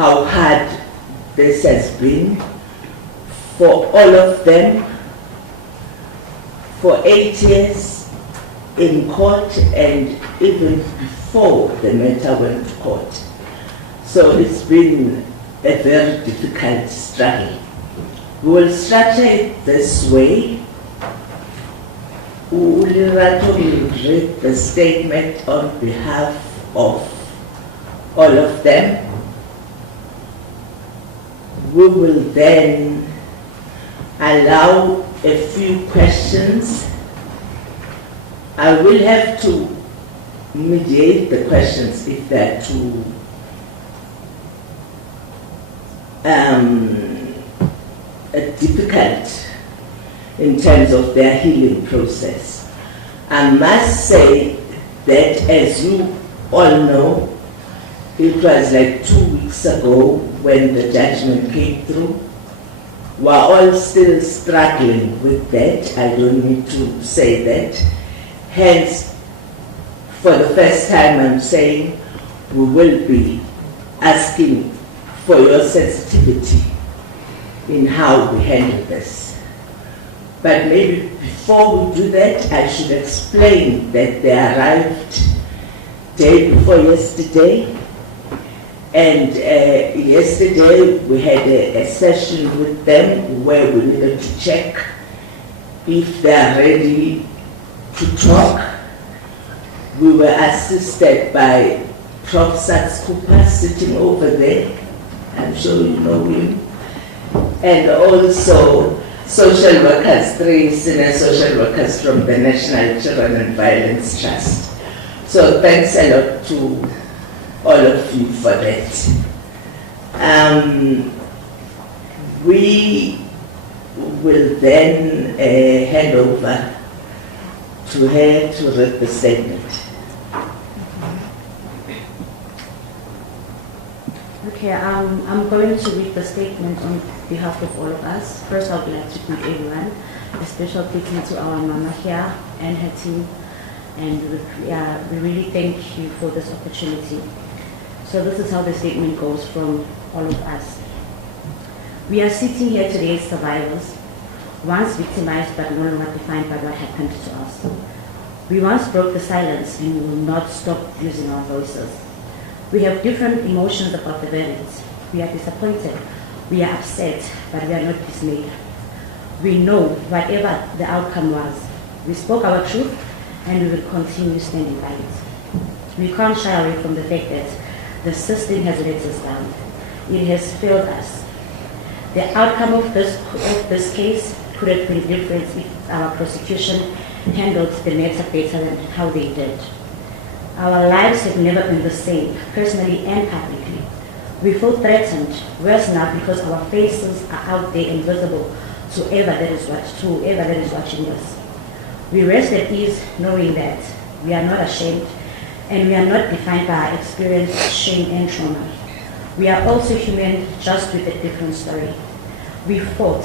how hard this has been for all of them, for 8 years in court and even before the matter went to court. So it's been a very difficult struggle. We will structure it this way. Ulirato will read the statement on behalf of all of them. We will then allow a few questions. I will have to mediate the questions if they're too difficult in terms of their healing process. I must say that, as you all know, it was like 2 weeks ago when the judgment came through. We're all still struggling with that. I don't need to say that. Hence, for the first time, I'm saying we will be asking for your sensitivity in how we handle this. But maybe before we do that, I should explain that they arrived day before yesterday. And yesterday we had a session with them where we needed to check if they are ready to talk. We were assisted by Prof. Sachs Cooper sitting over there. I'm sure you know him. And also social workers, 3 senior social workers from the National Children and Violence Trust. So thanks a lot to all of you for that. We will then hand over to her to read the statement. Okay, I'm going to read the statement on behalf of all of us. First, I would like to thank everyone, a special thank you to our mama here and her team, and we really thank you for this opportunity. So this is how the statement goes from all of us. We are sitting here today as survivors, once victimized but no longer defined by what happened to us. We once broke the silence and we will not stop using our voices. We have different emotions about the verdict. We are disappointed, we are upset, but we are not dismayed. We know whatever the outcome was, we spoke our truth and we will continue standing by it. We can't shy away from the fact that the system has let us down. It has failed us. The outcome of this case could have been different if our prosecution handled the matter better than how they did. Our lives have never been the same, personally and publicly. We feel threatened, worse now because our faces are out there and visible to whoever that is watching us. We rest at ease knowing that we are not ashamed and we are not defined by our experience, shame, and trauma. We are also human, just with a different story. We fought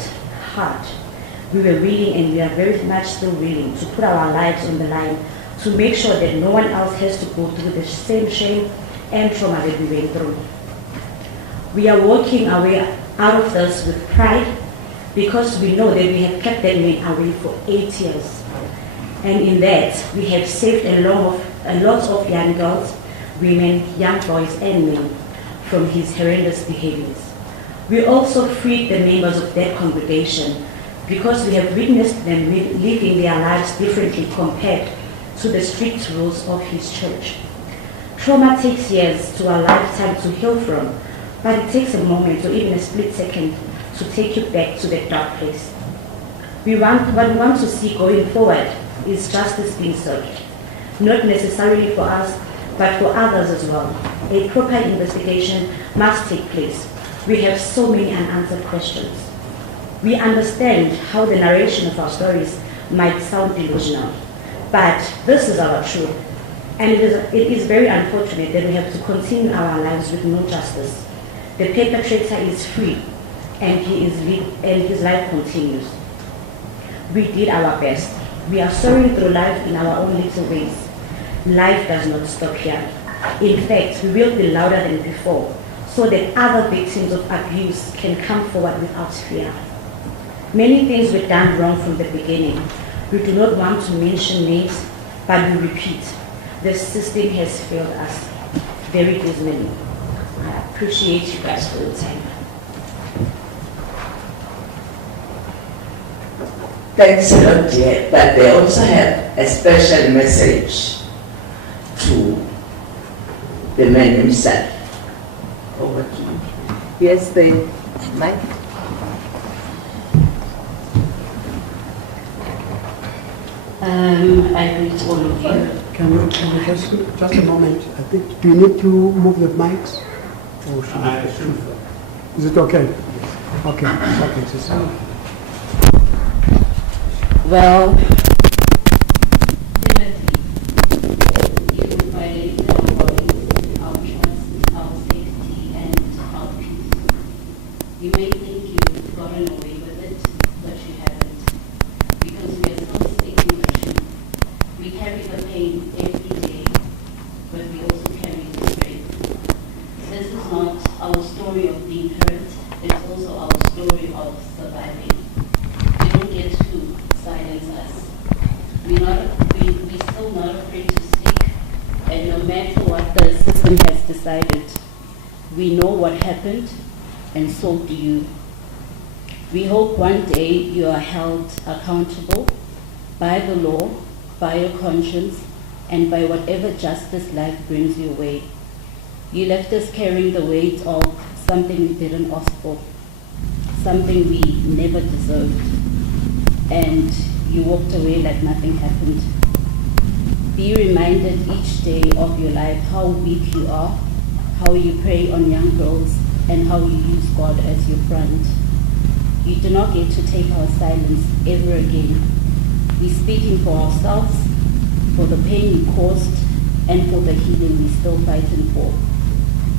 hard. We were willing, and we are very much still willing, to put our lives on the line to make sure that no one else has to go through the same shame and trauma that we went through. We are walking our way out of this with pride because we know that we have kept that man away for 8 years. And in that, we have saved a lot of young girls, women, young boys, and men from his horrendous behaviors. We also freed the members of that congregation because we have witnessed them living their lives differently compared to the strict rules of his church. Trauma takes years to a lifetime to heal from, but it takes a moment or even a split second to take you back to that dark place. What we want to see going forward is justice being served, not necessarily for us, but for others as well. A proper investigation must take place. We have so many unanswered questions. We understand how the narration of our stories might sound delusional, but this is our truth. And it is very unfortunate that we have to continue our lives with no justice. The perpetrator is free, and his life continues. We did our best. We are soaring through life in our own little ways. Life does not stop here. In fact, we will be louder than before, so that other victims of abuse can come forward without fear. Many things were done wrong from the beginning. We do not want to mention names, but we repeat, the system has failed us very dismally. I appreciate you guys for your time. Thanks a lot, dear. But they also have a special message to the man himself. Over to you. Yes, the mic. I greet all of you. Can we just a moment? I think, do you need to move the mics? Or should Is it okay? Okay, sister. Well, Timothy, you violated our rights, our trust, our safety, and our peace. You may think you've gotten away with it, but you haven't. Because we are still speaking the truth. We carry the pain every day, but we also carry the strength. This is not our story of being hurt, it's also our story of surviving. We don't get to silence us. We're still not afraid to speak, and no matter what the system has decided, we know what happened, and so do you. We hope one day you are held accountable by the law, by your conscience, and by whatever justice life brings your way. You left us carrying the weight of something we didn't ask for, something we never deserved, and you walked away like nothing happened. Be reminded each day of your life how weak you are, how you prey on young girls, and how you use God as your front. You do not get to take our silence ever again. We're speaking for ourselves, for the pain you caused, and for the healing we're still fighting for.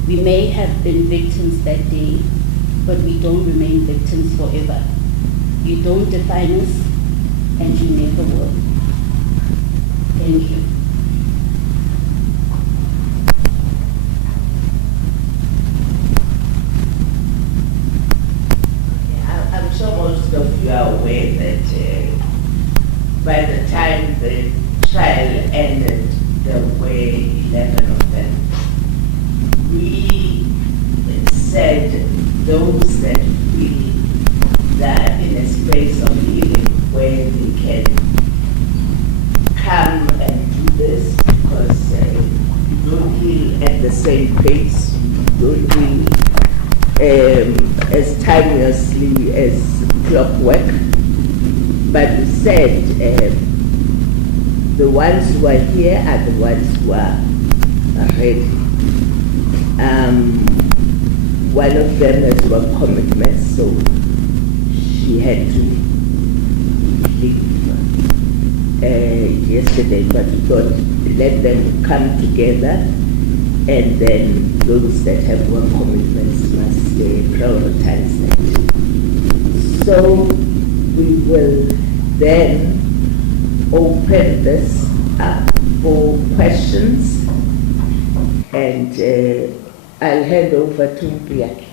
We may have been victims that day, but we don't remain victims forever. You don't define us, and you never will. Thank you. I'm sure most of you are aware that by the time the trial ended, there were 11 of them. We said those that feel that in a space of healing where they can come and do this, because you don't heal at the same pace, you don't heal as timelessly as clockwork. But we said the ones who are here are the ones who are ready. One of them has one commitment, so she had to leave yesterday, but we thought let them come together, and then those that have one commitment must prioritize that. So we will then open this up for questions, and I'll hand over to Mpiaki.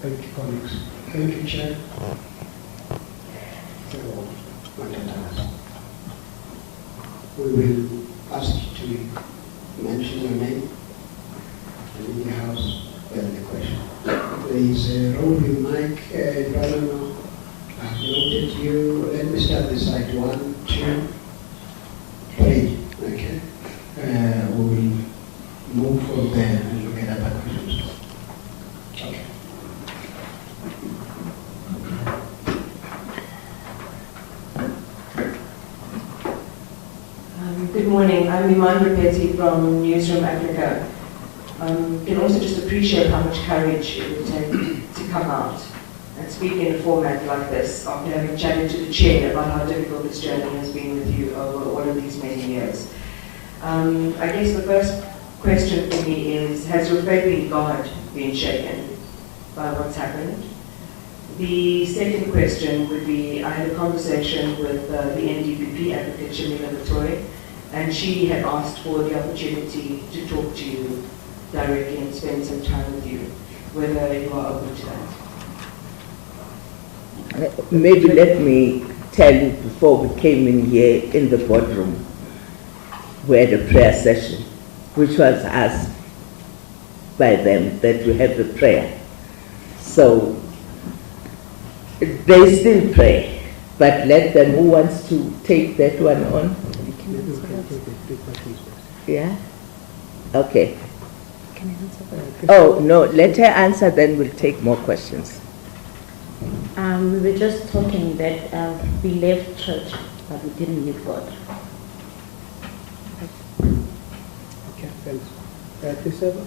Thank you, colleagues. Thank you, Chair. We will ask you to mention your name and in the house when the question. Please roll your mic, brother. I've noted you. Let me start this side. 1, 2, 3. Okay. We will move from there and look at other questions. Okay. Good morning. I'm Iman Rapetti from Newsroom Africa. Can also just appreciate how much courage it would take to come out and speak in a format like this after having chatted to the chair about how difficult this journey has been with you over all of these many years. I guess the first question for me is, has your faith in God been shaken by what's happened? The second question would be, I had a conversation with the NDPP advocate, Shamila Matoy, and she had asked for the opportunity to talk to you directly and spend some time with you, whether you are open to that. Maybe let me tell you, before we came in here in the boardroom, we had a prayer session, which was asked by them that we have a prayer. So they still pray, but let them, who wants to take that one on? Yeah? Okay. Oh, no, let her answer, then we'll take more questions. We were just talking that we left church, but we didn't leave God. Okay, thanks. Please, Eva.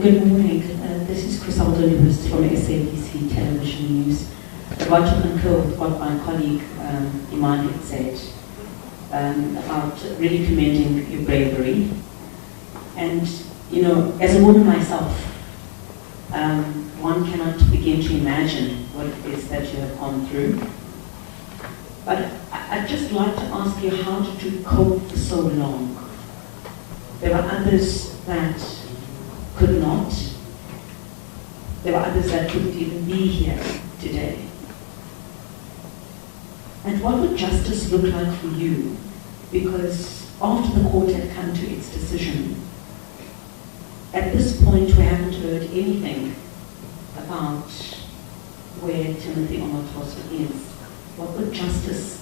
Good morning. This is Crisaldo University from SABC Television News. I want to concur with what my colleague Iman had said about really commending your bravery. And, you know, as a woman myself, one cannot begin to imagine what it is that you have gone through. But I'd just like to ask you, how did you cope for so long? There are others that could not. There are others that couldn't even be here today. And what would justice look like for you? Because after the court had come to its decision, at this point we haven't heard anything about where Timothy Omotoso is. What would justice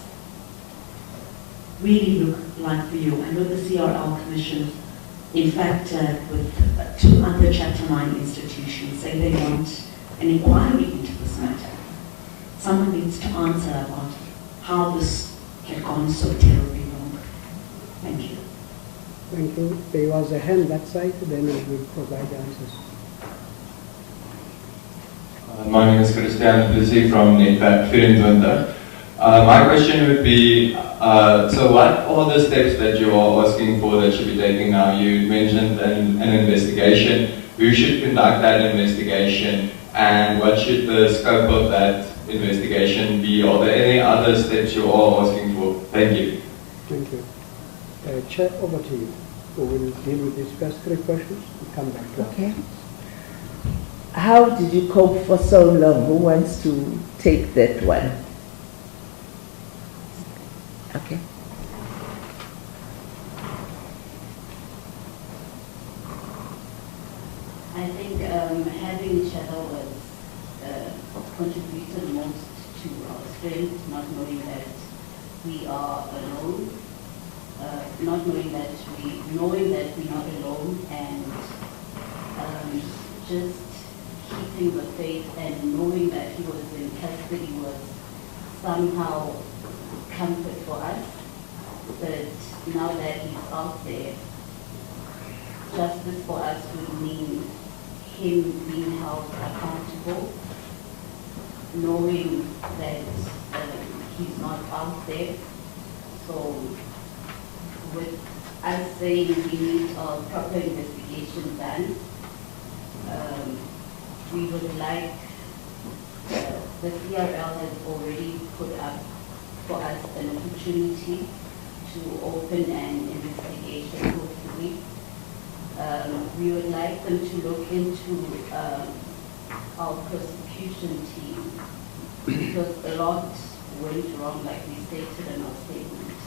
really look like for you? I know the CRL Commission, in fact, with 2 other Chapter 9 institutions, say they want an inquiry into this matter. Someone needs to answer about how this had gone so terribly wrong. Thank you. Thank you. There was a hand that side, then I will provide the answers. My name is Christian Blissy from NetPack 24. My question would be, so what are the steps that you are asking for that should be taken now? You mentioned an investigation. Who should conduct that investigation, and what should the scope of that investigation be? Are there any other steps you are asking for? Thank you. Thank you. Chair, over to you. We will deal with these first 3 questions and come back to Okay. How did you cope for so long? Who wants to take that one? Okay. I think having each other was contributed most to our strength, not knowing that we are alone, knowing that we're not alone, and just keeping the faith and knowing that he was in custody was somehow comfort for us. But now that he's out there, justice for us would mean him being held accountable, knowing that he's not out there. So with us saying we need a proper investigation done, we would like, the CRL has already put up for us an opportunity to open an investigation, hopefully. We would like them to look into our prosecution team, because a lot went wrong, like we stated in our statement.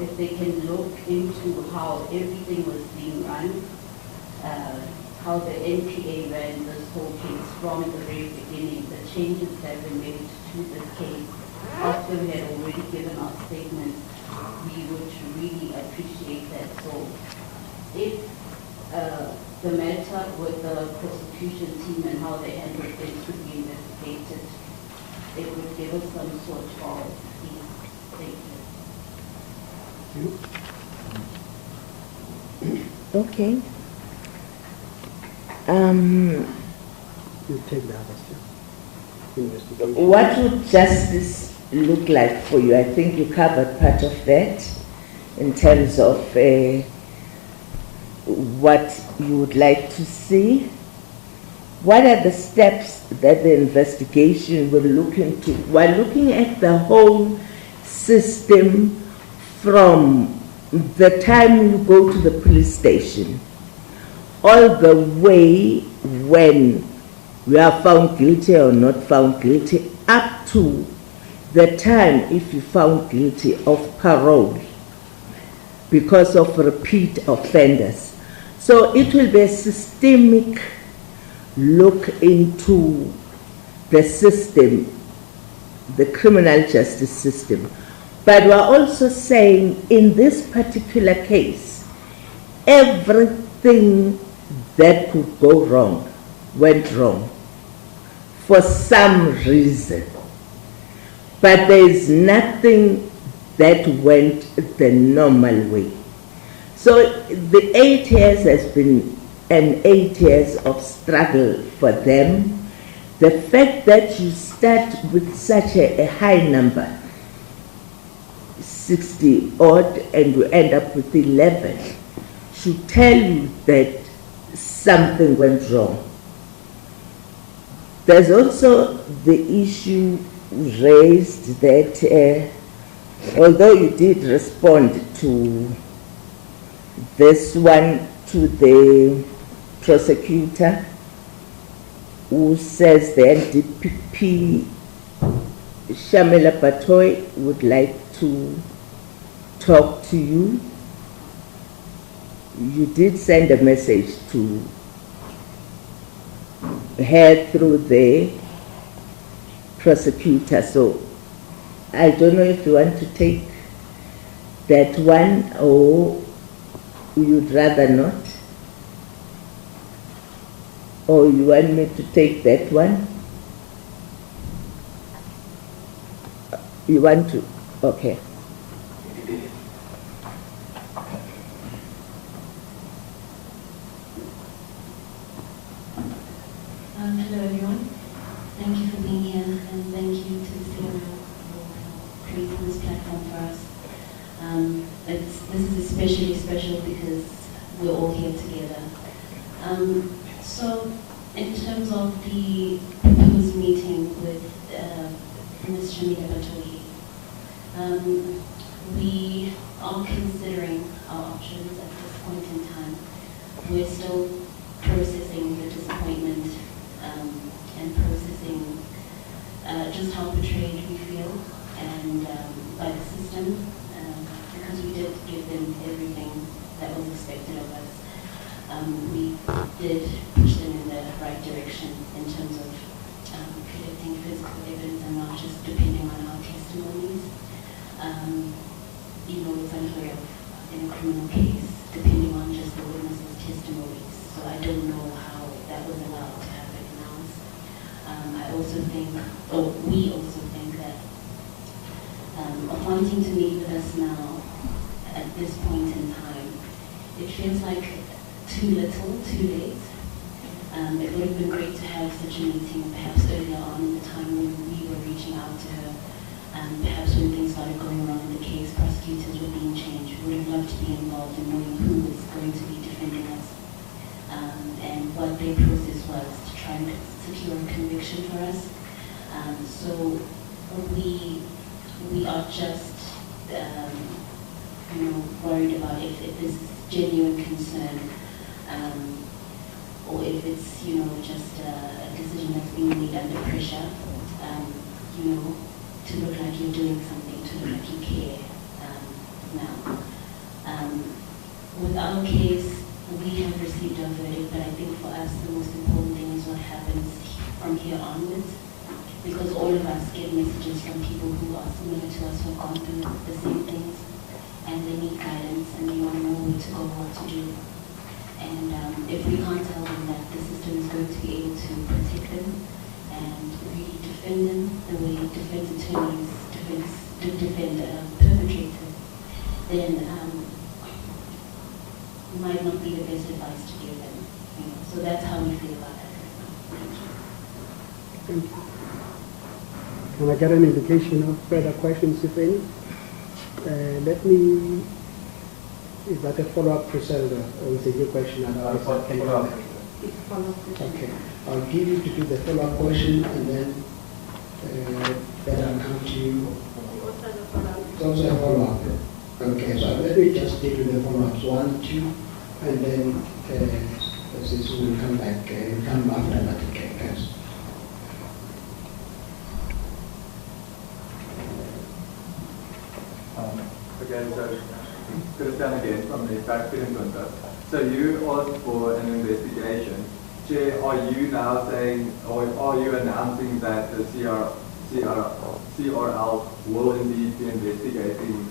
If they can look into how everything was being run, how the NPA ran this whole case from the very beginning, the changes that were made to this case, after we had already given our statements, we would really appreciate that. So if the matter with the prosecution team and how they handled things would be investigated, it would give us some sort of peace. Thank you. Okay. You take the others, investigation. What would justice look like for you? I think you covered part of that in terms of what you would like to see. What are the steps that the investigation will look into? While looking at the whole system from the time you go to the police station, all the way when you are found guilty or not found guilty, up to the time if you found guilty of parole because of repeat offenders. So it will be a systemic look into the system, the criminal justice system. But we're also saying in this particular case, everything that could go wrong went wrong for some reason. But there is nothing that went the normal way. So the 8 years has been an 8 years of struggle for them. The fact that you start with such a high number, 60 odd, and you end up with 11, should tell you that something went wrong. There's also the issue raised that although you did respond to this one, to the prosecutor who says the NDP, Shamila Batoy, would like to talk to you. You did send a message to her through the prosecutor, so I don't know if you want to take that one or you'd rather not, or you want me to take that one? You want to? Okay. Hello everyone. Thank you for being here, and thank you to the CRO for creating this platform for us. This is especially special because we're all here together. So, in terms of the proposed meeting with Ms. Shamila Batoyi, we are considering our options at this point in time. We're still processing the disappointment and processing just how betrayed we feel and by the system, because we did give them everything that was expected of us. We did push them in the right direction in terms of collecting physical evidence and not just depending on our testimonies. It's unheard of in a criminal case, depending on just the witnesses' testimonies. So I don't know how that was allowed to happen in ours. I also think, or we also think that of wanting to meet with us now at this point in time, it feels like too little, too late. It would have been great to have such a meeting perhaps earlier on in the time when we were reaching out to her. Perhaps when things started going wrong in the case, prosecutors were being changed. We would have loved to be involved in knowing who was going to be defending us and what their process was to try and secure a conviction for us. So we are just worried about if this is genuine concern, or if it's just a decision that's being made under pressure, to look like you're doing something, to look like you care now. With our case, we have received our verdict, but I think for us the most important thing is what happens from here onwards, because all of us get messages from people who are similar to us, who have gone through the same things, and they need guidance and they want to know where to go, what to do. And if we can't tell them that the system is going to be able to protect them and really defend them the way defense attorneys defend perpetrators, then might not be the best advice to give them. So that's how we feel about that right now. Thank you. Can I get an indication of further questions, if any? Is that a follow-up, Priscilla, or is it your question? Okay, I'll give you to do the follow-up question, and then I'll come to you. It's also a follow-up. Okay, so let me just deal with the follow-ups, 1, 2, and then this will come back, come after that, okay, guys. Okay, so Christian again from the Back Winter. So you asked for an investigation. Chair, are you now saying, or are you announcing that the CRL will indeed be investigating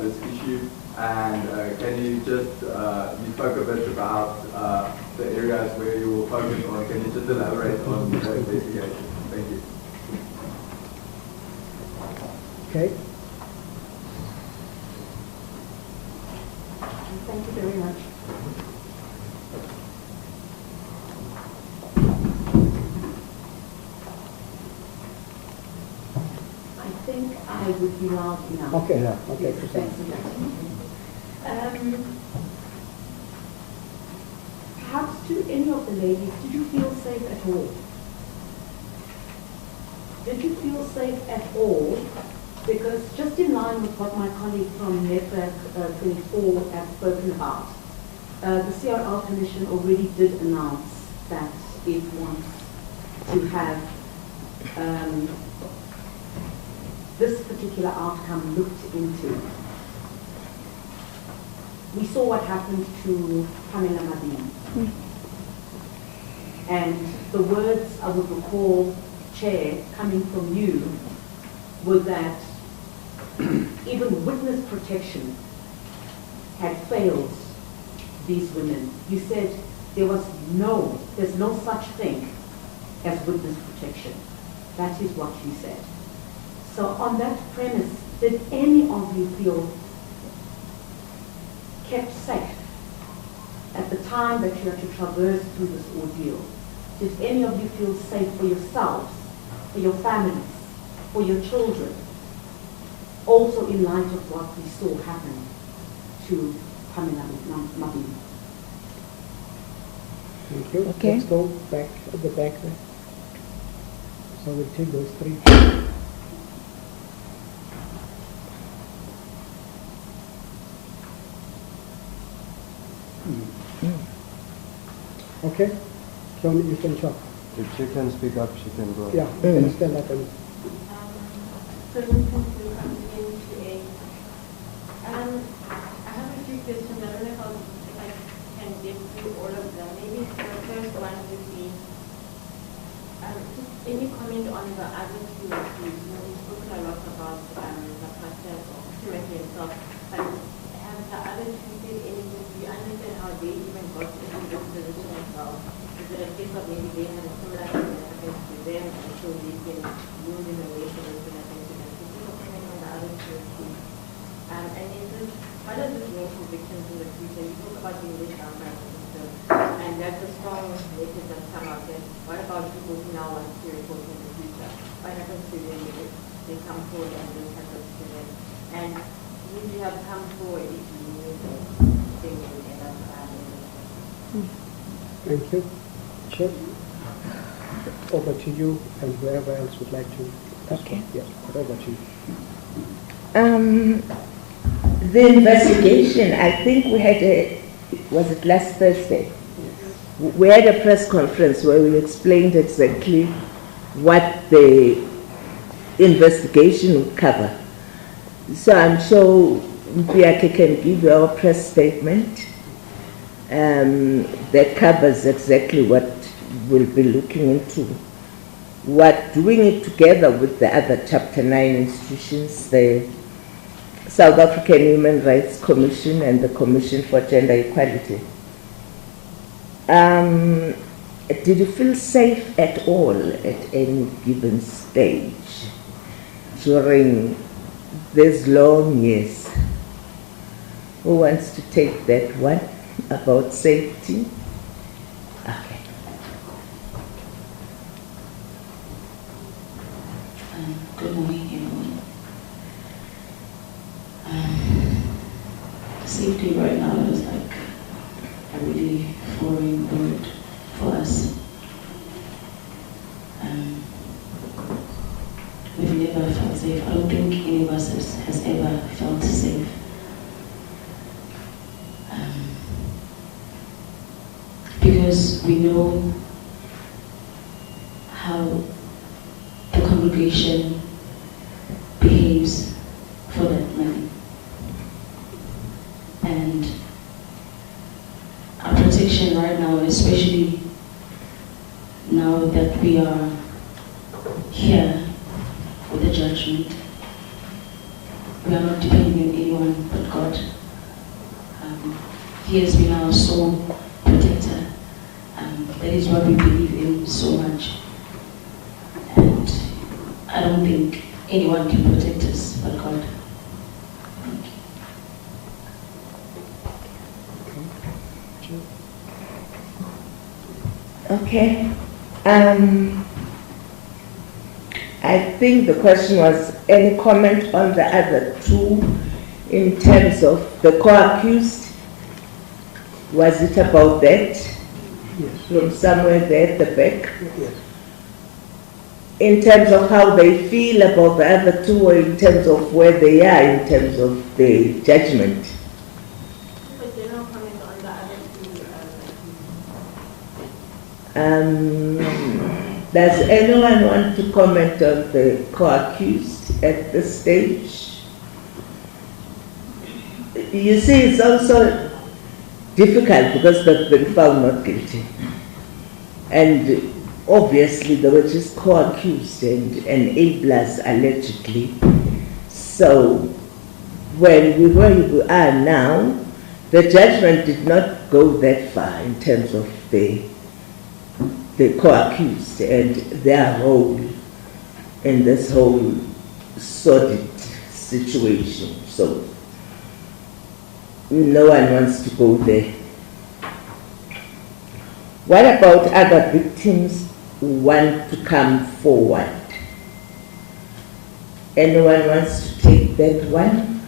this issue? And can you just, you spoke a bit about the areas where you will focus on. Can you just elaborate on the investigation? Thank you. Okay. Thank you very much. I think I would be loud enough. Okay, yeah, okay. Yes, thanks a lot. Perhaps to any of the ladies, did you feel safe at all? Did you feel safe at all? Because just in line with what my colleague from Network 24 has spoken about, the CRL Commission already did announce that it wants to have this particular outcome looked into. We saw what happened to Pamela Mabini. And the words I would recall, Chair, coming from you, were that even witness protection had failed these women. You said there's no such thing as witness protection. That is what you said. So on that premise, did any of you feel kept safe at the time that you had to traverse through this ordeal? Did any of you feel safe for yourselves, for your families, for your children? Also in light of what we saw happen to Pamela Mabini. Thank you. Okay. Let's go back at the back there. So we'll take those three. Okay. Johnny, you can talk. If she can speak up, she can go. Yeah, you can stand up and... I have a few questions. I don't know if I can get through all of them. Maybe the first one would be, just any comment on the other two issues. We've spoken a lot about the process of Timothy himself, but have the other two said anything? Do you understand how they even got into this position as well? Is it a case of maybe they had a similar significance to them, and so they can move in a way to this kind of thing to them? And then just, what does this mean for victims in the future? You talk about the English government system, and that's a strong message that's come out there. What about people who now want to report in the future? What happens to them if they come forward and this happens to them? And would you have come forward if you knew that they would end up Thank you. Chip, over to you and whoever else would like to. Okay. Yes, over to you. The investigation, I think we had was it last Thursday? We had a press conference where we explained exactly what the investigation would cover. So I'm sure Mpiake can give you our press statement that covers exactly what we'll be looking into. What doing it together with the other Chapter 9 institutions, the South African Human Rights Commission and the Commission for Gender Equality. Did you feel safe at all at any given stage during these long years? Who wants to take that one about safety? Okay. Good morning, everyone. Safety right now is like a really foreign word for us. We've never felt safe. I don't think any of us has ever felt safe because we know how the congregation behaves for that money. And our protection right now, especially now that we are here with the judgment, we are not depending on anyone but God. He has been our sole protector. That is what we believe in so much. And I don't think anyone can protect us but God. Okay. I think the question was, any comment on the other two in terms of the co-accused? Was it about that? Yes. From somewhere there at the back? Yes. In terms of how they feel about the other two, or in terms of where they are in terms of the judgment? A general comment on the other two. Does anyone want to comment on the co-accused at this stage? You see, it's also difficult because they've been found not guilty. And obviously they were just co-accused and enablers allegedly. So when we where we are now, the judgment did not go that far in terms of the co-accused and their role in this whole sordid situation. So no one wants to go there. What about other victims who want to come forward? Anyone wants to take that one?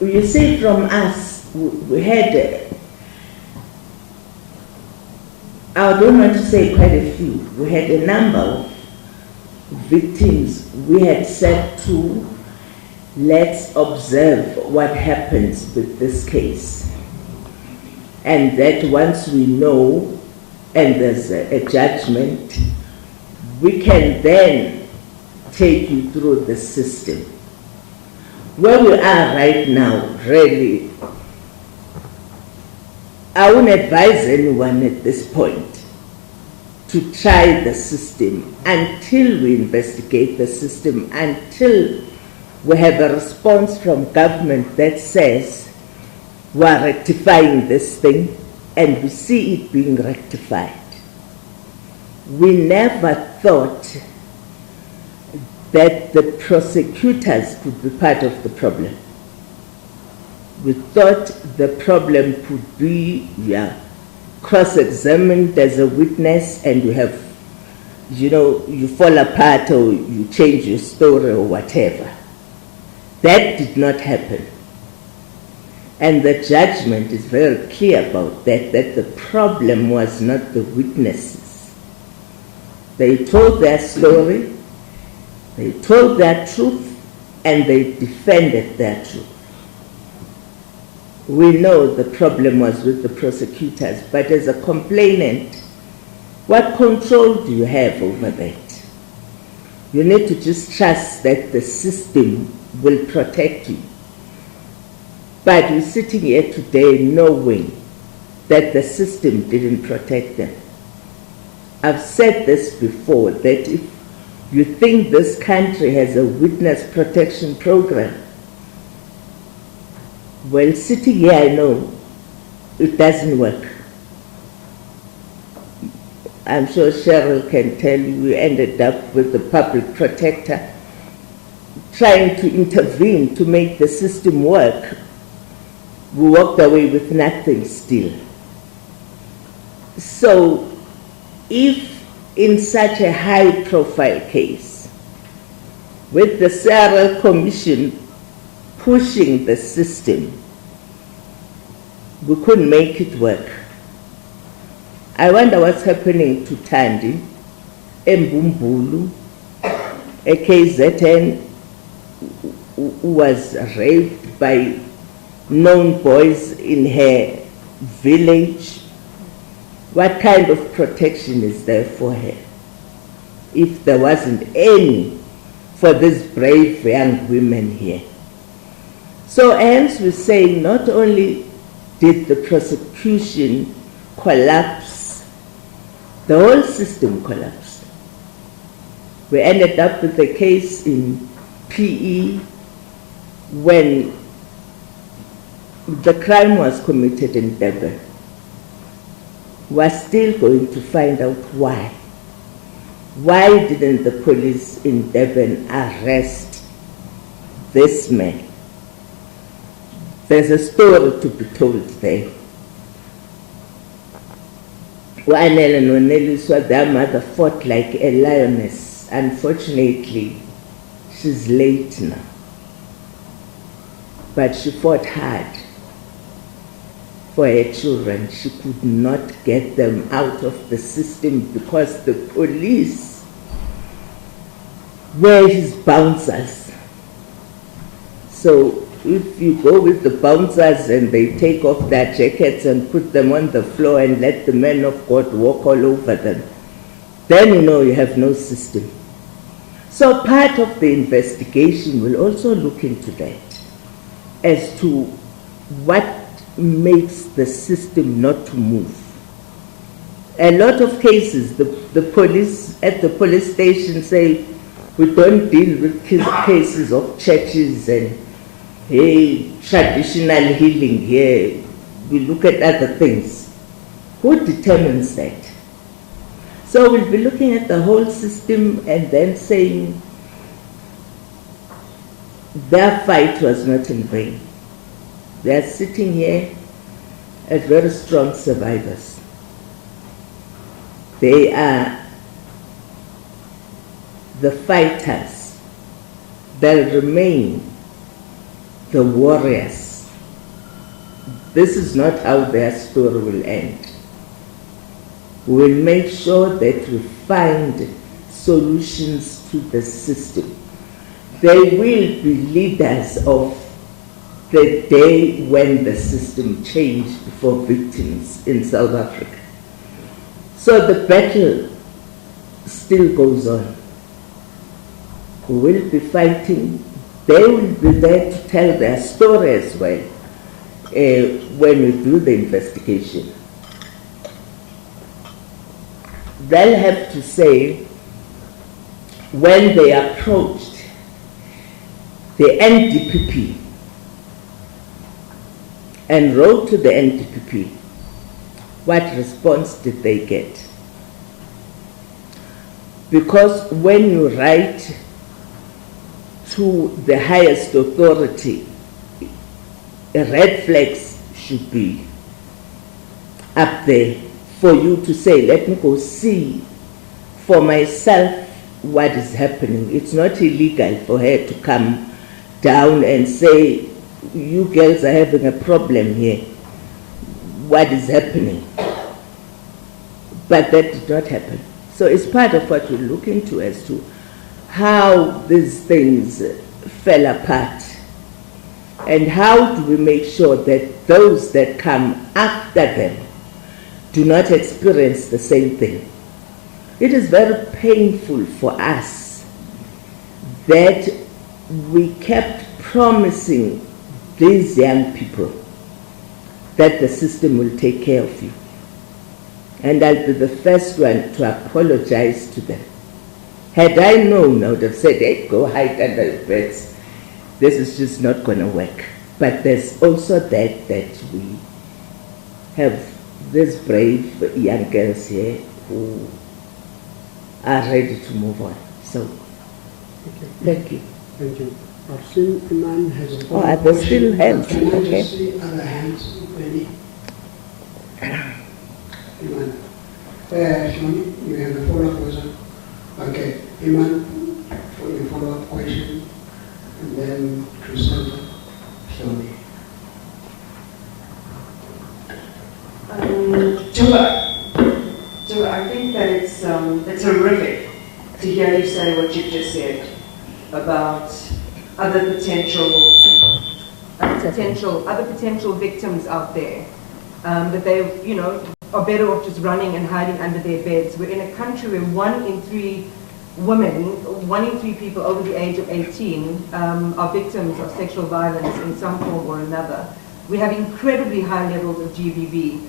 You see, from us, we had, I don't want to say quite a few, we had a number of victims we had said to, let's observe what happens with this case. And that once we know and there's a judgment, we can then take you through the system. Where we are right now, really, I wouldn't advise anyone at this point to try the system until we investigate the system, until we have a response from government that says we are rectifying this thing and we see it being rectified. We never thought that the prosecutors could be part of the problem. We thought the problem could be, cross-examined as a witness and you have, you fall apart or you change your story or whatever. That did not happen. And the judgment is very clear about that the problem was not the witnesses. They told their story, they told their truth, and they defended their truth. We know the problem was with the prosecutors, but as a complainant, what control do you have over that? You need to just trust that the system will protect you. But we're sitting here today knowing that the system didn't protect them. I've said this before, that if you think this country has a witness protection program, well, sitting here I know it doesn't work. I'm sure Cheryl can tell you we ended up with the public protector trying to intervene to make the system work. We walked away with nothing still. So if in such a high-profile case, with the Sarah Commission pushing the system, we couldn't make it work. I wonder what's happening to Tandi, Mbumbulu, a KZN who was raped by known boys in her village, what kind of protection is there for her? If there wasn't any for these brave young women here. So hence we're saying not only did the prosecution collapse, the whole system collapsed. We ended up with a case in PE when the crime was committed in Durban. We're still going to find out why. Why didn't the police in Durban arrest this man? There's a story to be told there. Wanel and Oneliswa, their mother fought like a lioness. Unfortunately, she's late now. But she fought hard for her children. She could not get them out of the system because the police were his bouncers. So if you go with the bouncers and they take off their jackets and put them on the floor and let the men of God walk all over them, then you know you have no system. So part of the investigation will also look into that as to what makes the system not to move. A lot of cases, the police at the police station say, we don't deal with cases of churches and traditional healing here. We look at other things. Who determines that? So we'll be looking at the whole system and then saying their fight was not in vain. They are sitting here as very strong survivors. They are the fighters. They'll remain the warriors. This is not how their story will end. We will make sure that we find solutions to the system. They will be leaders of the day when the system changed for victims in South Africa. So the battle still goes on. We will be fighting. They will be there to tell their story as well when we do the investigation. They'll have to say when they approached the NDPP and wrote to the NDPP, what response did they get? Because when you write to the highest authority, red flags should be up there for you to say, let me go see for myself what is happening. It's not illegal for her to come down and say, you girls are having a problem here. What is happening? But that did not happen. So it's part of what we look into as to how these things fell apart and how do we make sure that those that come after them do not experience the same thing. It is very painful for us that we kept promising these young people that the system will take care of you. And I'll be the first one to apologize to them. Had I known, I would have said, hey, go hide under your beds. This is just not going to work. But there's also that we have these brave young girls here who are ready to move on. So, thank you. Thank you. I've seen Iman has a are there still hands? Can I Okay. just see other hands, Benny? Iman. Shoni, you have a follow-up question? Okay. Iman, for your follow-up question. And then Christina, Shoni. I think that it's horrific to hear you say what you've just said about other potential victims out there that they, are better off just running and hiding under their beds. We're in a country where 1 in 3 women, 1 in 3 people over the age of 18 are victims of sexual violence in some form or another. We have incredibly high levels of GBV.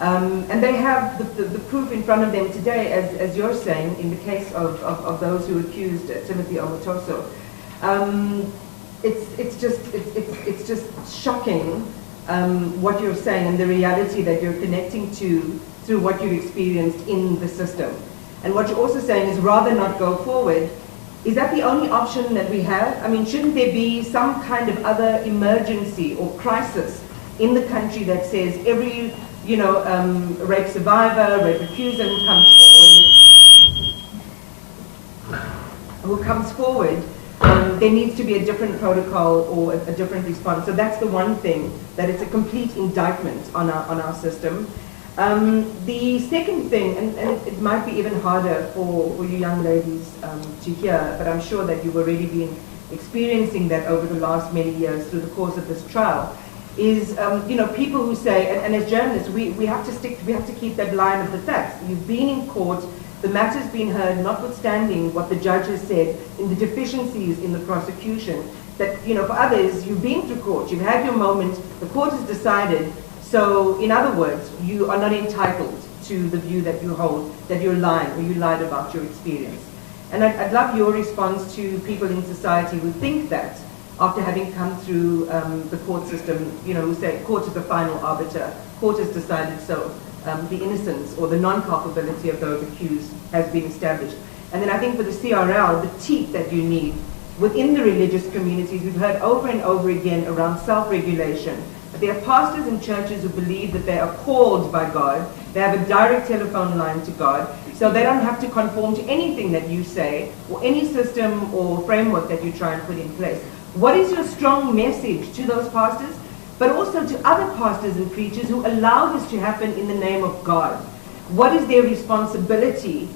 And they have the proof in front of them today, as you're saying, in the case of those who accused Timothy Omotoso. It's just shocking what you're saying and the reality that you're connecting to through what you've experienced in the system. And what you're also saying is rather not go forward. Is that the only option that we have? I mean, shouldn't there be some kind of other emergency or crisis in the country that says every, rape survivor, rape accuser who comes forward, there needs to be a different protocol or a different response. So that's the one thing, that it's a complete indictment on our system. The second thing, and it might be even harder for you young ladies to hear, but I'm sure that you've already been experiencing that over the last many years through the course of this trial, is people who say, and as journalists, we have to keep that line of the facts. You've been in court, the matter's been heard, notwithstanding what the judge has said in the deficiencies in the prosecution. That for others, you've been through court, you've had your moment, the court has decided. So, in other words, you are not entitled to the view that you hold, that you're lying, or you lied about your experience. And I'd love your response to people in society who think that, after having come through the court system, who say court is the final arbiter, court has decided so, the innocence or the non-culpability of those accused has been established. And then I think for the CRL, the teeth that you need within the religious communities, we've heard over and over again around self-regulation. There are pastors and churches who believe that they are called by God. They have a direct telephone line to God, so they don't have to conform to anything that you say or any system or framework that you try and put in place. What is your strong message to those pastors, but also to other pastors and preachers who allow this to happen in the name of God? What is their responsibility,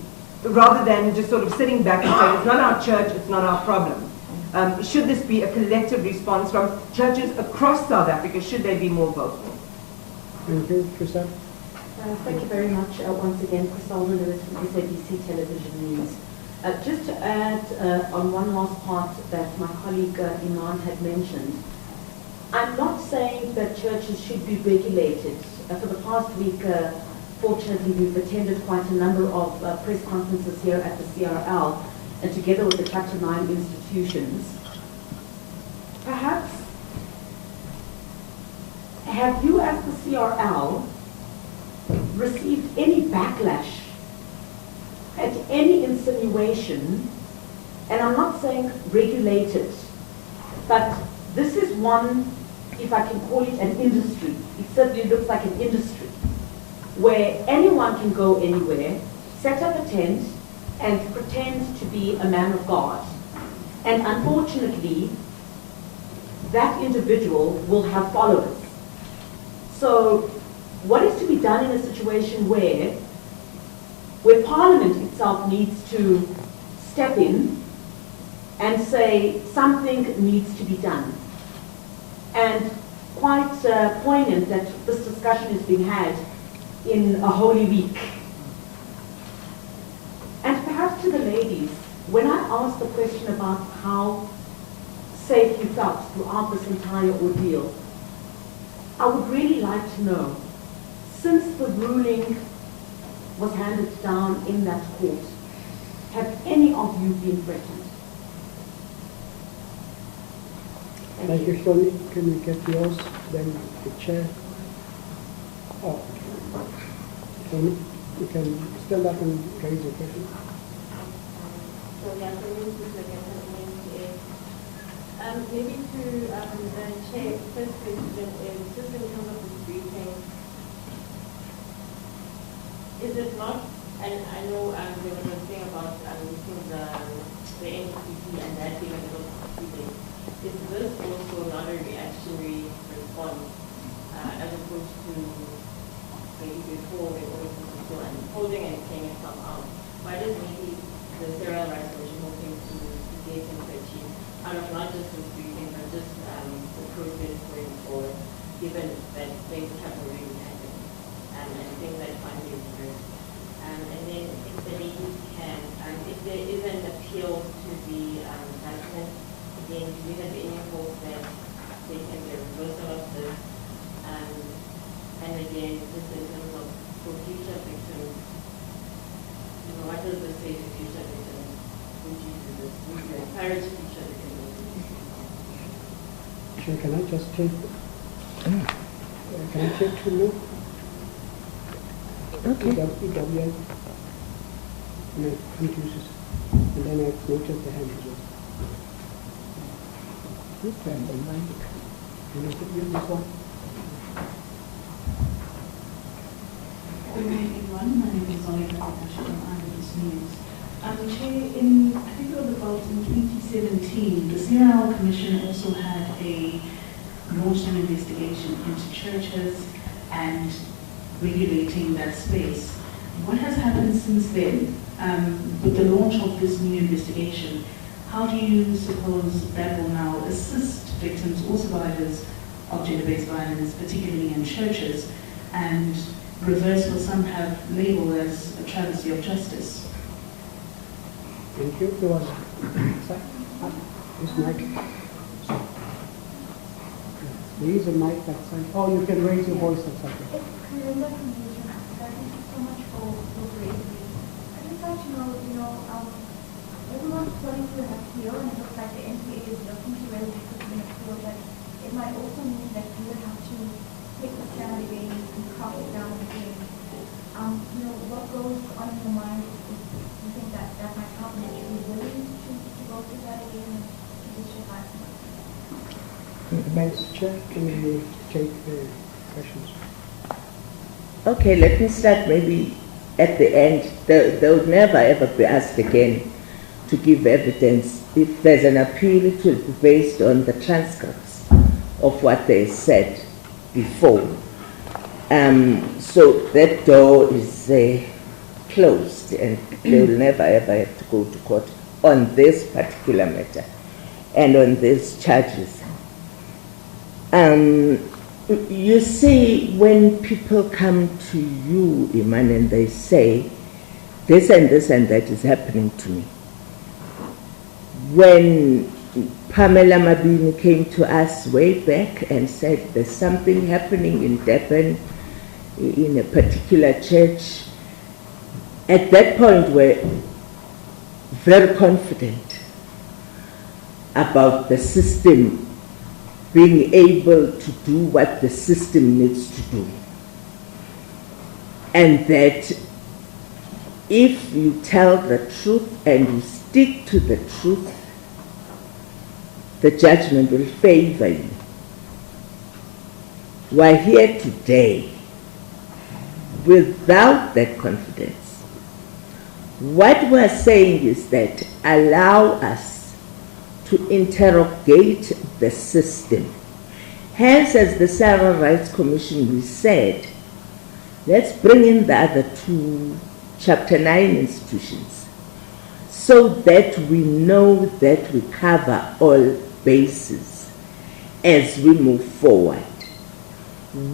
rather than just sort of sitting back and saying, it's not our church, it's not our problem? Should this be a collective response from churches across South Africa? Should they be more vocal? Thank you, Chriselle. Thank you very much. Once again, Chriselle Lewis from SABC Television News. Just to add on one last part that my colleague Iman had mentioned, I'm not saying that churches should be regulated. For the past week, fortunately, we've attended quite a number of press conferences here at the CRL, and together with the Chapter 9 institutions. Perhaps, have you as the CRL received any backlash at any insinuation, and I'm not saying regulated, but this is one, if I can call it an industry, it certainly looks like an industry, where anyone can go anywhere, set up a tent, and pretend to be a man of God. And unfortunately, that individual will have followers. So what is to be done in a situation where Parliament itself needs to step in and say something needs to be done? And quite poignant that this discussion is being had in a Holy Week. And perhaps to the ladies, when I asked the question about how safe you felt throughout this entire ordeal, I would really like to know, since the ruling was handed down in that court, have any of you been threatened? Thank you, Shoni. Can we get yours? Then the chair. Oh, Shoni, you can stand up and raise your question. So yeah, so maybe to the chair, first question is just in terms of this briefing, is it not, and I know there was a thing about the NCC and that being a little confusing, is this also not a reactionary response as opposed to maybe before we always still unfolding and playing itself out? Why does maybe the serial rights commission hoping to get him to achieve out of not just this briefing but just the process going forward, given that things have already happened? hopes that they can get a reversal of this. And again, just in terms of for future victims, you know, what does this say to future victims? Would you do this? Would you encourage future victims? Sure, can I just take, can I take 2 more? Okay. EWI. No, confuses. And then I noted the hand as well. Good friend of mine. Can you put you this one? Good morning, everyone. My name is Olga Prakash from Eyewitness News. Chair, in, I think it was about in 2017, the CRL Commission also had launched an investigation into churches and regulating that space. What has happened since then with the launch of this new investigation? How do you suppose that will now assist victims or survivors of gender-based violence, particularly in churches, and reverse what some have labeled as a travesty of justice? Thank you. There was this mic. There is a mic that side. Oh, you can raise your voice that side. Thank you so much for raising this. I just want to know, everyone's going through an appeal, and it looks like the NPA is looking to whether they could do an appeal, but it might also mean that you would have to take the stand again and craft it down again. What goes on in your mind if you think that might happen? Would you be willing to go through that again and to just advise? Vice Chair, can you take the questions? Okay, let me start maybe at the end. They would never ever be asked again to give evidence. If there's an appeal, it will be based on the transcripts of what they said before. So that door is closed, and they will never ever have to go to court on this particular matter and on these charges. You see, when people come to you, Iman, and they say, this and this and that is happening to me. When Pamela Mabini came to us way back and said there's something happening in Durban, in a particular church, at that point we're very confident about the system being able to do what the system needs to do. And that if you tell the truth and you stick to the truth, the judgment will favor you. We're here today without that confidence. What we're saying is that allow us to interrogate the system. Hence, as the Civil Rights Commission, we said, let's bring in the other 2 Chapter 9 institutions so that we know that we cover all bases as we move forward.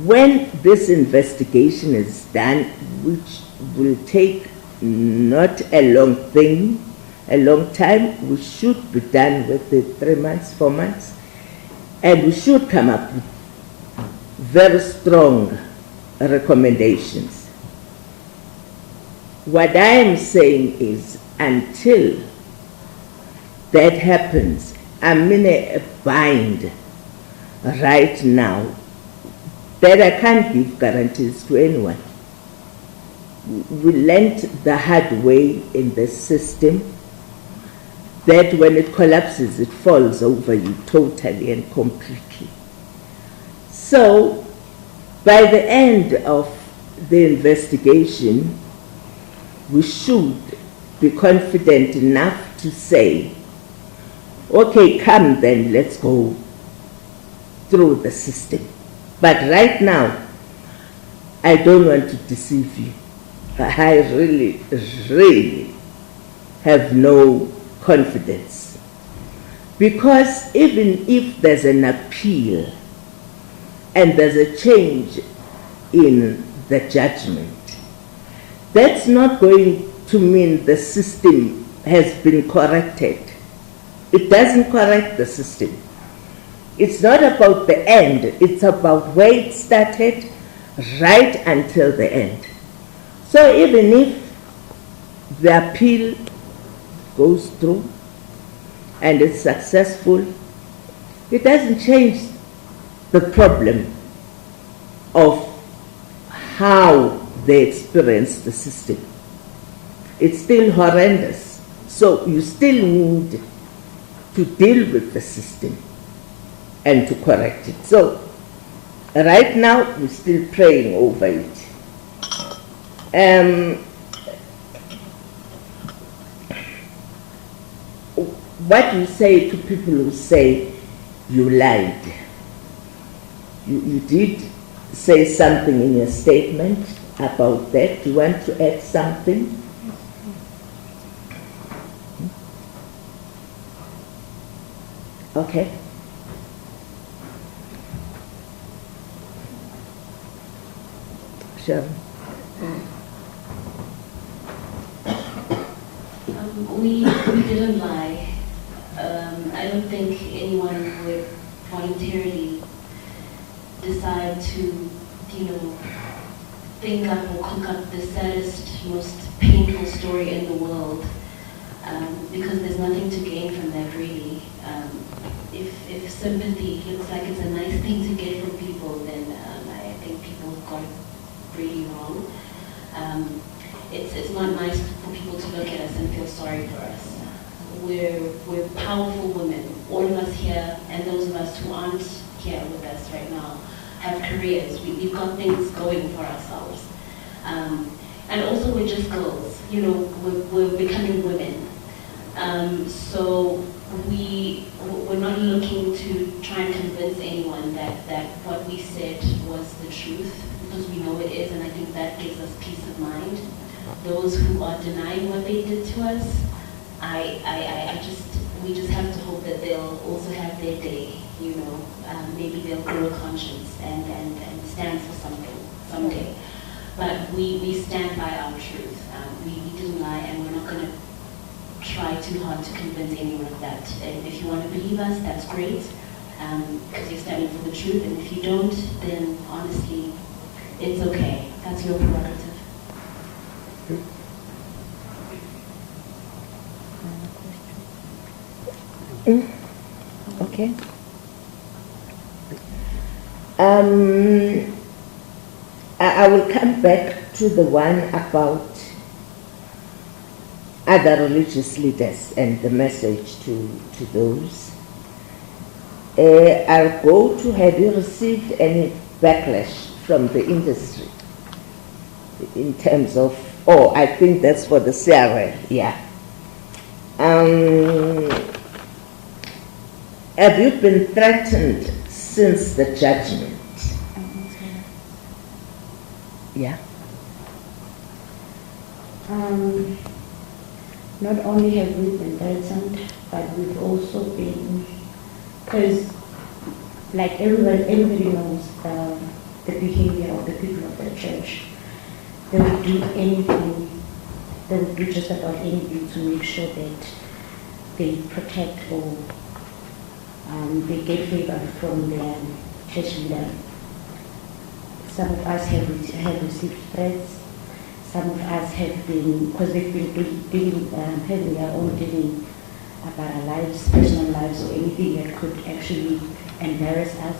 When this investigation is done, which will take not a long time, we should be done with it 3 months, 4 months, and we should come up with very strong recommendations. What I am saying is, until that happens, I'm in a bind right now that I can't give guarantees to anyone. We learned the hard way in the system that when it collapses, it falls over you totally and completely. So, by the end of the investigation, we should be confident enough to say, okay, come then, let's go through the system. But right now, I don't want to deceive you. I really, really have no confidence. Because even if there's an appeal and there's a change in the judgment, that's not going to mean the system has been corrected. It doesn't correct the system. It's not about the end, it's about where it started right until the end. So even if the appeal goes through and it's successful, it doesn't change the problem of how they experience the system. It's still horrendous. So you still need to deal with the system and to correct it. So right now we're still praying over it. What you say to people who say you lied? You did say something in your statement about that. Do you want to add something? Okay. Sure. We didn't lie. I don't think anyone would voluntarily decide to, think up or cook up the saddest, most painful story in the world, because there's nothing to gain from that, really. If sympathy looks like it's a nice thing to get from people, then I think people have got it really wrong. It's not nice for people to look at us and feel sorry for us. We're powerful women. All of us here, and those of us who aren't here with us right now, have careers. We've got things going for ourselves. And also we're just girls. We're becoming women. So we're not looking to try and convince anyone that what we said was the truth, because we know it is, and I think that gives us peace of mind. Those who are denying what they did to us, we just have to hope that they'll also have their day, maybe they'll grow a conscience and stand for something someday. But we stand by our truth. We didn't lie, and we're not going to try too hard to convince anyone of that. And if you want to believe us, that's great, because you're standing for the truth. And if you don't, then honestly, it's okay. That's your prerogative. Okay. I will come back to the one about other religious leaders and the message to those. I'll go to, have you received any backlash from the industry in terms of, I think that's for the CRL, yeah. Have you been threatened since the judgment? Yeah. Not only have we been threatened, but we've also been, because like everybody knows the behavior of the people of the church. They would do anything, they would do just about anything to make sure that they protect or they get favor from their church leader. Some of us have received threats. Some of us have been, because they've been having their own dealing about our lives, personal lives, or anything that could actually embarrass us.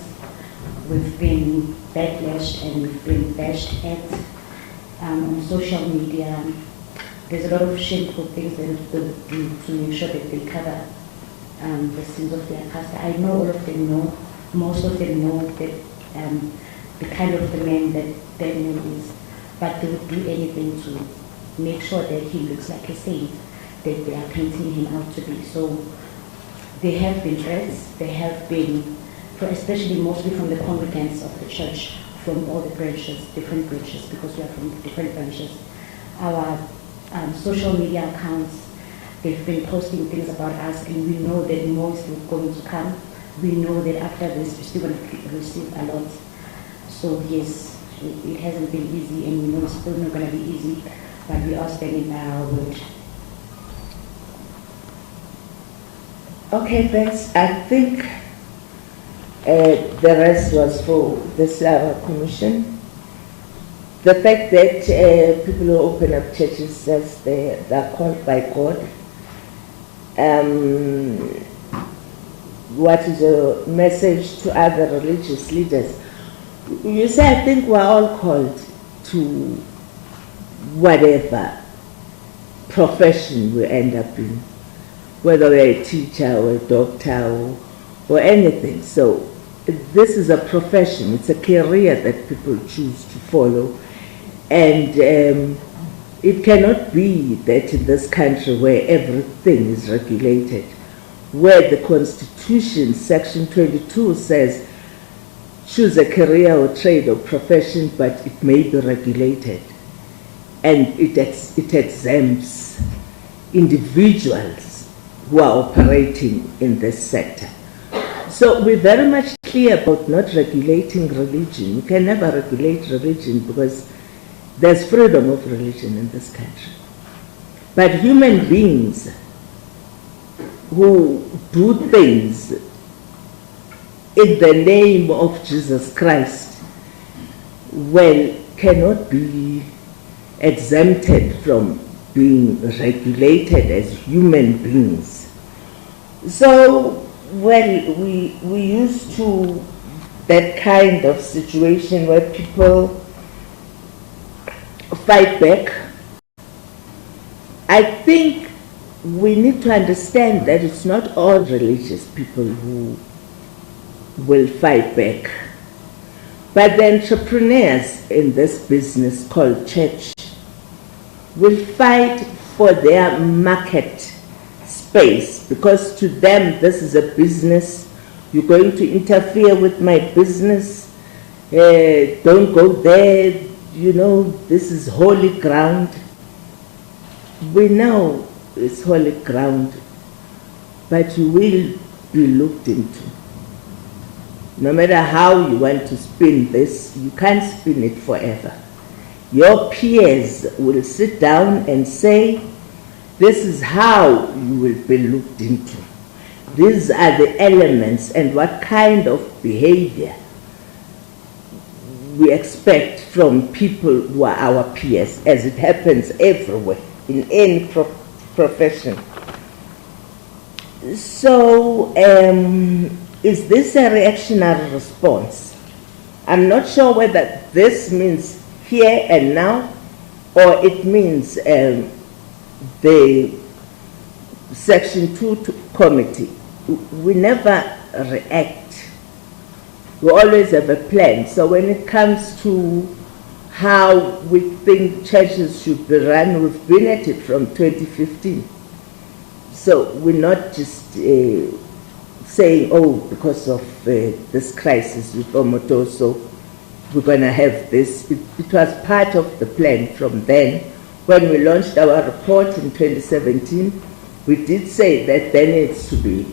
We've been backlashed and we've been bashed at on social media. There's a lot of shameful things that they do to make sure that they cover the sins of their pastor. I know all of them know, most of them know that the kind of the man that man is, but they would do anything to make sure that he looks like a saint that they are painting him out to be. So there have been threats, there have been, especially mostly from the congregants of the church, from all the branches, different branches, because we are from different branches. Our social media accounts, they've been posting things about us, and we know that more is going to come. We know that after this, we're still going to receive a lot. So yes, it hasn't been easy, and we know it's still not going to be easy, but we are standing by our word. Okay, thanks. I think The rest was for the SABC commission. The fact that people who open up churches says they're called by God. What is a message to other religious leaders? You say, I think we're all called to whatever profession we end up in, whether we're a teacher or a doctor or anything. So this is a profession, it's a career that people choose to follow. And it cannot be that in this country where everything is regulated, where the Constitution, Section 22 says, choose a career or trade or profession, but it may be regulated. And it exempts individuals who are operating in this sector. So we're very much clear about not regulating religion. You can never regulate religion because there's freedom of religion in this country. But human beings who do things in the name of Jesus Christ, well, cannot be exempted from being regulated as human beings. So, well, we used to that kind of situation where people fight back. I think we need to understand that it's not all religious people who will fight back, but the entrepreneurs in this business called church will fight for their market space, because to them this is a business. You're going to interfere with my business, don't go there, you know, this is holy ground. We know it's holy ground, but you will be looked into. No matter how you want to spin this, you can't spin it forever. Your peers will sit down and say, this is how you will be looked into. These are the elements and what kind of behavior we expect from people who are our peers, as it happens everywhere, in any profession. So, is this a reactionary response? I'm not sure whether this means here and now, or it means the Section 2 committee. We never react. We always have a plan. So when it comes to how we think churches should be run, we've been at it from 2015. So we're not just saying, oh, because of this crisis with Omotoso, we're going to have this. It was part of the plan from then. When we launched our report in 2017, we did say that there needs to be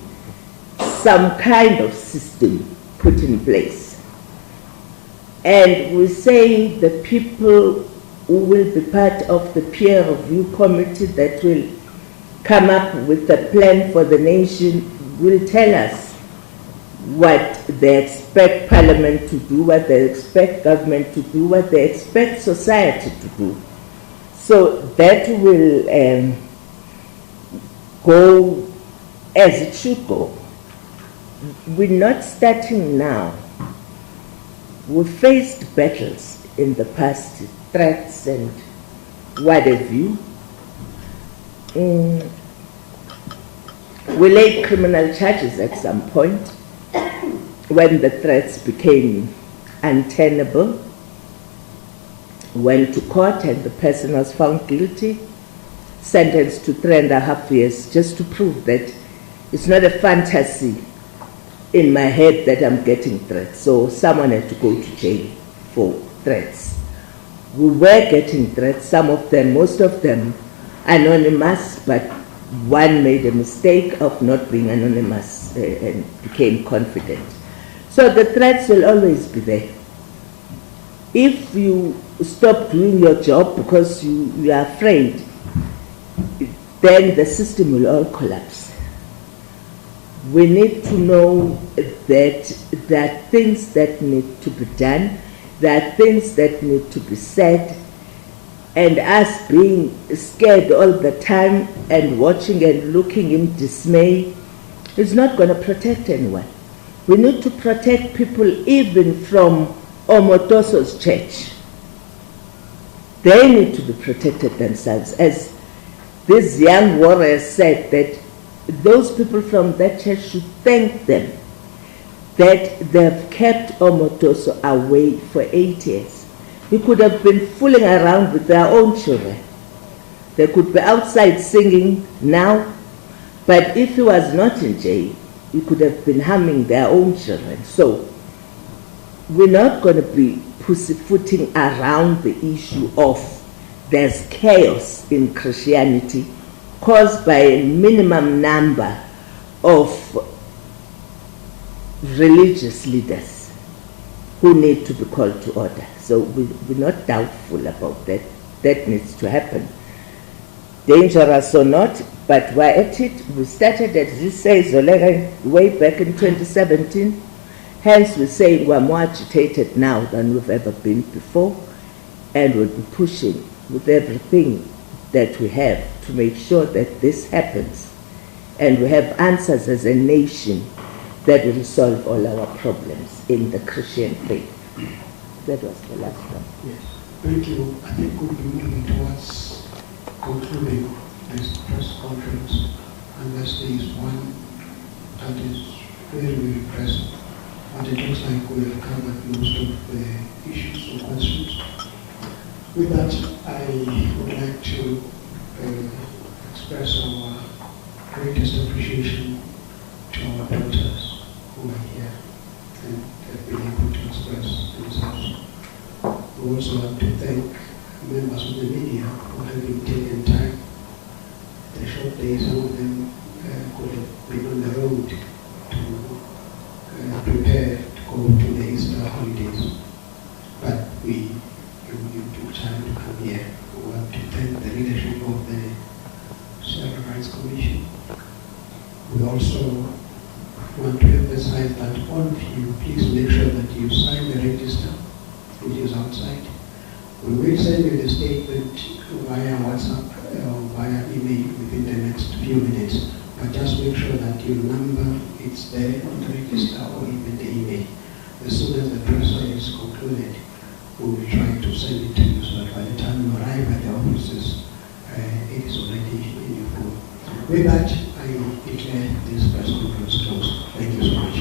some kind of system put in place. And we're saying the people who will be part of the peer review committee that will come up with a plan for the nation will tell us what they expect Parliament to do, what they expect government to do, what they expect society to do. So that will go as it should go. We're not starting now. We faced battles in the past, threats and what have you. We laid criminal charges at some point when the threats became untenable. Went to court and the person was found guilty, sentenced to 3.5 years, just to prove that it's not a fantasy in my head that I'm getting threats. So someone had to go to jail for threats. We were getting threats, some of them, most of them anonymous, but one made a mistake of not being anonymous and became confident. So the threats will always be there. If you stop doing your job because you are afraid, then the system will all collapse. we need to know that there are things that need to be done, there are things that need to be said, and us being scared all the time and watching and looking in dismay is not going to protect anyone. We need to protect people even from Omotoso's church. They need to be protected themselves. As this young warrior said, that those people from that church should thank them that they've kept Omotoso away for 8 years. He could have been fooling around with their own children. They could be outside singing now, but if he was not in jail, he could have been harming their own children. So we're not going to be pussyfooting around the issue of there's chaos in Christianity caused by a minimum number of religious leaders who need to be called to order. So we're not doubtful about that. That needs to happen. Dangerous or not, but we're at it. We started, as you say, Zolega, way back in 2017. Hence, we're saying we're more agitated now than we've ever been before, and we'll be pushing with everything that we have to make sure that this happens. And we have answers as a nation that will solve all our problems in the Christian faith. That was the last one. Yes. Thank you. I think we'll be moving towards concluding this press conference unless there is one that is very, very pressing. And it looks like we have covered most of the issues or questions. With that, I would like to express our greatest appreciation to our daughters who are here and have been able to express themselves. We also have to thank members of the media who have been taking time. The short days, some of them could have been on the road to prepare to go to the Easter holidays. But we took time to come here. We want to thank the leadership of the Civil Rights Commission. We also want to emphasize that all of you, please make sure that you sign the register, which is outside. We will send you the statement via WhatsApp or via email within the next few minutes. But just make sure that your number is there on the register or even the email. As soon as the process is concluded, we will try to send it to you so that by the time you arrive at the offices, it is already in your phone. With that, I declare this press conference closed. Thank you so much.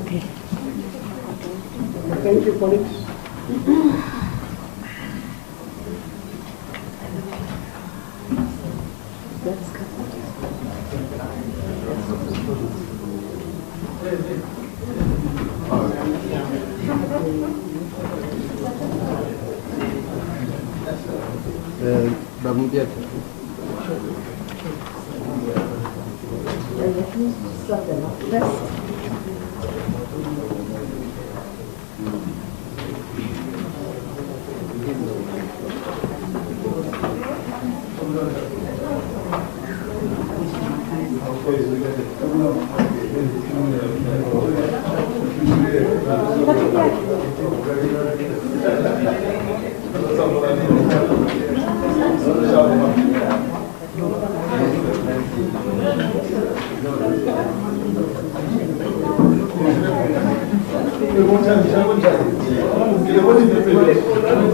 Okay. Thank you, colleagues. Gracias.